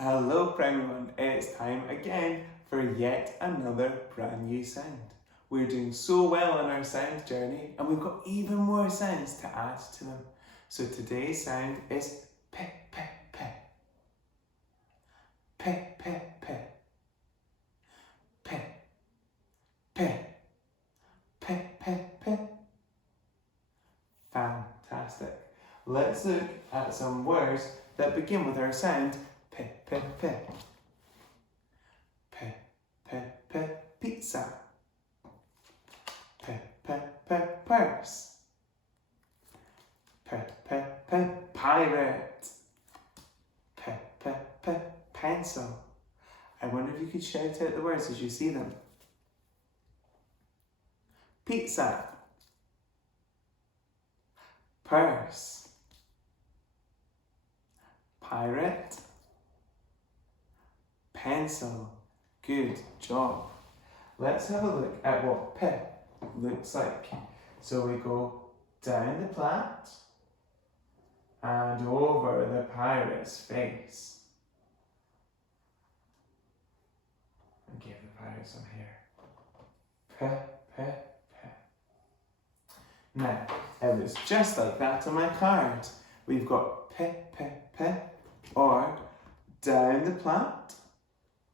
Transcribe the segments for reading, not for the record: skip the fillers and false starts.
Hello primary one, it's time again for yet another brand new sound. We're doing so well on our sound journey and we've got even more sounds to add to them. So today's sound is pe pe pe. Pe pe pe. Pe. Pe. Pe pe pe. Fantastic. Let's look at some words that begin with our sound pe pe pe. Pe pe pe pizza. Pe pe pe purse. Pe pe pe pirate. Pe pe pe pencil. I wonder if you could shout out the words as you see them. Pizza. Purse. Pirate. Pencil. Good job. Let's have a look at what P looks like. So we go down the plat and over the pirate's face. And give the pirate some hair. P, P, P. Now, it looks just like that on my card. We've got P, P, P, or down the plat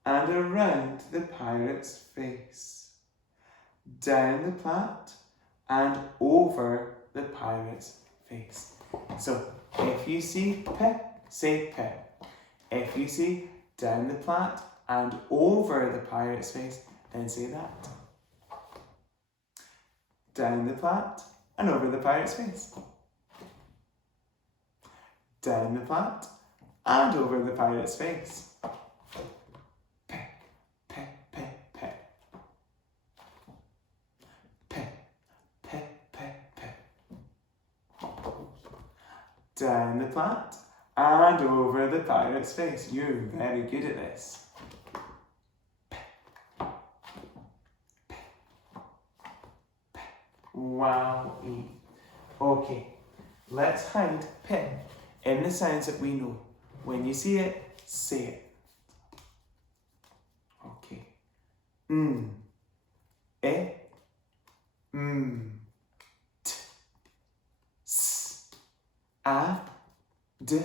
and around the pirate's face. Down the plat and over the pirate's face. So, if you see P, say P. If you see down the plat and over the pirate's face, then say that. Down the plat and over the pirate's face. Down the plat and over the pirate's face. Pe, pe, pe, pe. Pe, pe, pe, pe. Down the plat and over the pirate's face. You're very good at this. Pe, pe, pe. Wow. Okay, let's hide P in the sounds that we know. When you see it, say it. Okay. E, t, s, a, d,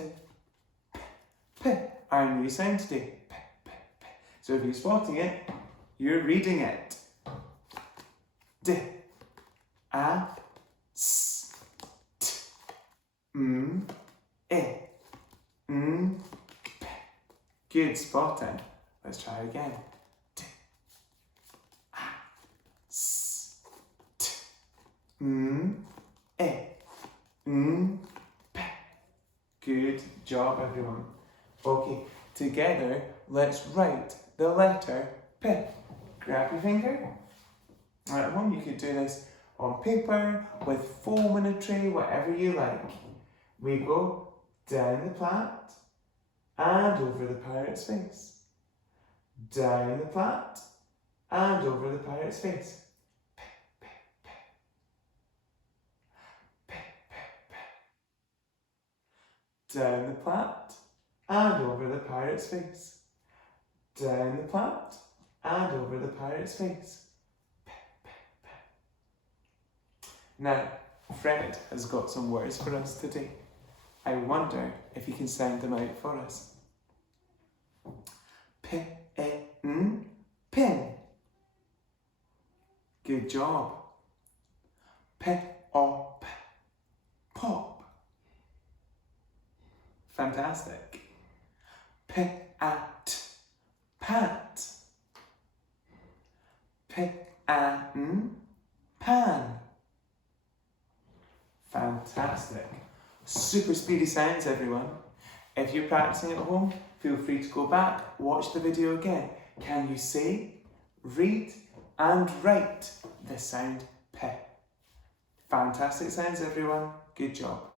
p. Our new sound today. P, p, p. So if you're spotting it, you're reading it. D, a, s, t, e, p. Good spotting. Let's try again. D, a, s, t, e, p. Good job, everyone. Okay, together, let's write the letter P. Grab your finger. At home, you could do this on paper, with foam in a tray, whatever you like. We go down the plat and over the pirate's face. Down the plat and over the pirate's face. P, P, P. P, P, P. Down the plat and over the pirate's face. Down the plat and over the pirate's face. P, P, P. Now, Fred has got some words for us today. I wonder if he can sound them out for us. P-E-N, pin. Good job. P-O-P, pop. Fantastic. P-A-T, pat. P-A-N, pan. Fantastic. Super speedy sounds, everyone. If you're practicing at home, feel free to go back, watch the video again. Can you say, read and write the sound P? Fantastic sounds, everyone. Good job.